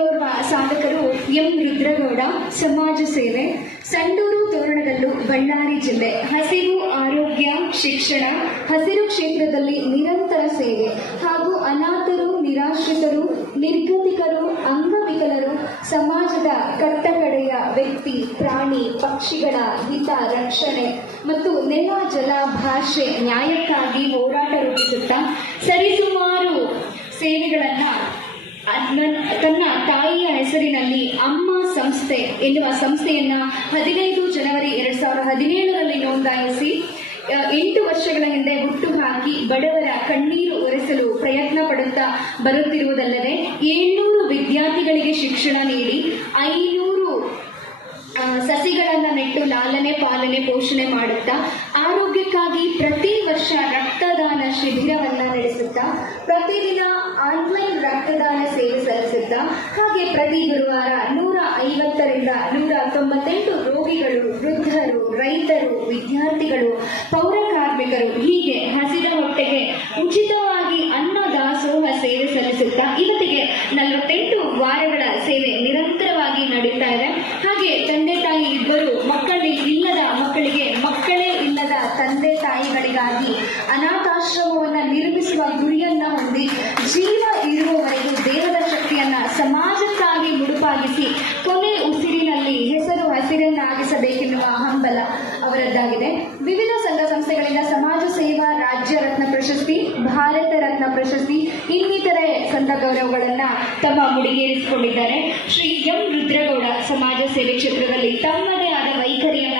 ಓರ್ವ ಸಾಧಕರು ಎಂ ರುದ್ರಗೌಡ, ಸಮಾಜ ಸೇವೆ, ಸಂಡೂರು ತೋರಣಗಲ್ಲು, ಬಳ್ಳಾರಿ ಜಿಲ್ಲೆ. ಹಸಿರು ಆರೋಗ್ಯ, ಶಿಕ್ಷಣ, ಹಸಿರು ಕ್ಷೇತ್ರದಲ್ಲಿ ನಿರಂತರ ಸೇವೆ ಹಾಗೂ ಅನಾಥರು, ನಿರಾಶ್ರಿತರು, ನಿರ್ಗತಿಕರು, ಅಂಗವಿಕಲರು, ಸಮಾಜದ ಕಟ್ಟಕಡೆಯ ವ್ಯಕ್ತಿ, ಪ್ರಾಣಿ, ಪಕ್ಷಿಗಳ ಹಿತ, ರಕ್ಷಣೆ ಮತ್ತು ನೆಲ, ಜಲ, ಭಾಷೆ, ನ್ಯಾಯಕ್ಕಾಗಿ ಹೋರಾಟ ರೂಪಿಸುತ್ತಾ ಸರಿಸುಮಾರು ಸೇವೆಗಳನ್ನು ತನ್ನ ತಾಯಿಯ ಹೆಸರಿನಲ್ಲಿ ಅಮ್ಮ ಸಂಸ್ಥೆ ಎನ್ನುವ ಸಂಸ್ಥೆಯನ್ನ ಹದಿನೈದು ಜನವರಿ ಎರಡ್ ಸಾವಿರದ ಹದಿನೇಳರಲ್ಲಿ ನೋಂದಾಯಿಸಿ ಎಂಟು ವರ್ಷಗಳ ಹಿಂದೆ ಹುಟ್ಟು ಹಾಕಿ ಬಡವರ ಕಣ್ಣೀರು ಒರೆಸಲು ಪ್ರಯತ್ನ ಪಡುತ್ತಾ ಬರುತ್ತಿರುವುದಲ್ಲದೆ, ಏಳ್ನೂರು ವಿದ್ಯಾರ್ಥಿಗಳಿಗೆ ಶಿಕ್ಷಣ ನೀಡಿ, ಐನೂರು ಸಸಿಗಳನ್ನ ನೆಟ್ಟು ಲಾಲನೆ ಪಾಲನೆ ಪೋಷಣೆ ಮಾಡುತ್ತಾ, ಆರೋಗ್ಯಕ್ಕಾಗಿ ಪ್ರತಿ ವರ್ಷ ಪ್ರತಿದಿನ ಆನ್ಲೈನ್ ರಕ್ತದಾನ ಸೇವೆ ಸಲ್ಲಿಸುತ್ತಾ, ಹಾಗೆ ಪ್ರತಿ ಗುರುವಾರ ನೂರ ಐವತ್ತರಿಂದ ನೂರ ತೊಂಬತ್ತೆಂಟು ರೋಗಿಗಳು, ವೃದ್ಧರು, ರೈತರು, ವಿದ್ಯಾರ್ಥಿಗಳು, ಪೌರ ಕಾರ್ಮಿಕರು ಹೀಗೆ ಹಸಿದ ಹೊಟ್ಟೆಗೆ ಉಚಿತವಾಗಿ ಅನ್ನ ದಾಸೋಹ ಸೇವೆ ಸಲ್ಲಿಸುತ್ತಾ, ಇವತ್ತಿಗೆ ನಲವತ್ತೆಂಟು ವಾರಗಳ ಸೇವೆ ನಿರಂತರವಾಗಿ ನಡೀತಾ ಇದೆ. ಹಾಗೆ ತಂದೆ ತಾಯಿ ಇಬ್ಬರು ಮಕ್ಕಳಿ ಇಲ್ಲದ ಮಕ್ಕಳಿಗೆ ಮಕ್ಕಳೇ ಇಲ್ಲದ ತಂದೆ ತಾಯಿಗಳಿಗಾಗಿ ಅನಾಥಾಶ್ರಮವನ್ನು ನಿರ್ಮಿಸುವ ಗುರಿಯನ್ನ ಹೊಂದಿ ಜೀವ ಇರುವವರೆಗೂ ದೇವರ ಶಕ್ತಿಯನ್ನ ಸಮಾಜಕ್ಕಾಗಿ ಮುಡುಪಾಗಿಸಿ ಕೊನೆ ಉಸಿರಿನಲ್ಲಿ ಹೆಸರು ಹಸಿರನ್ನಾಗಿಸಬೇಕೆನ್ನುವ ಹಂಬಲ ಅವರದ್ದಾಗಿದೆ. ವಿವಿಧ ಸಂಘ ಸಂಸ್ಥೆಗಳಿಂದ ಸಮಾಜ ಸೇವಾ, ರಾಜ್ಯ ರತ್ನ ಪ್ರಶಸ್ತಿ, ಭಾರತ ರತ್ನ ಪ್ರಶಸ್ತಿ, ಇನ್ನಿತರೆ ಸಂತ ಗೌರವಗಳನ್ನ ತಮ್ಮ ಮುಡಿಗೇರಿಸಿಕೊಂಡಿದ್ದಾರೆ. ಶ್ರೀ ಎಂ ರುದ್ರಗೌಡ ಸಮಾಜ ಸೇವೆ ಕ್ಷೇತ್ರದಲ್ಲಿ ತಮ್ಮದೇ ಆದ ವೈಖರಿಯನ್ನ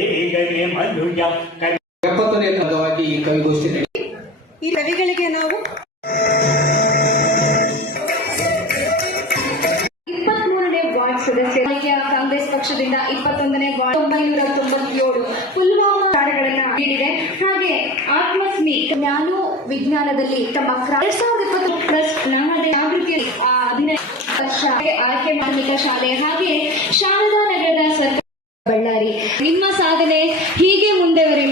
ಎಪ್ಪತ್ತನೇ ಅಂಗವಾಗಿ ಈ ಕವಿಗೋಷ್ಠಿ. ಈ ಕವಿಗಳಿಗೆ ನಾವು ಇಪ್ಪತ್ಮೂರನೇ ವಾರ್ಡ್ ಸದಸ್ಯ ಕಾಂಗ್ರೆಸ್ ಪಕ್ಷದಿಂದ ಇಪ್ಪತ್ತೊಂದನೇ ವಾರ್ಡ್ ಒಂಬೈನೂರ ತೊಂಬತ್ತೇಳು ಪುಲ್ವಾಮಾ ಕಾರ್ಯಗಳನ್ನ ನೀಡಿದೆ. ಹಾಗೆ ಆತ್ಮಸ್ಮಿ ನಾನು ವಿಜ್ಞಾನದಲ್ಲಿ ತಮ್ಮ ಎರಡ್ ಸಾವಿರದ ಇಪ್ಪತ್ತು ಪ್ಲಸ್ ನಮ್ಮದೇ ಜಾಗೃತಿ ಅಭಿನಯ ಶಾಲೆ ಆಯ್ಕೆ ಮಾಡಿದ ಶಾಲೆ. ಹಾಗೆ ಶಾರದಾ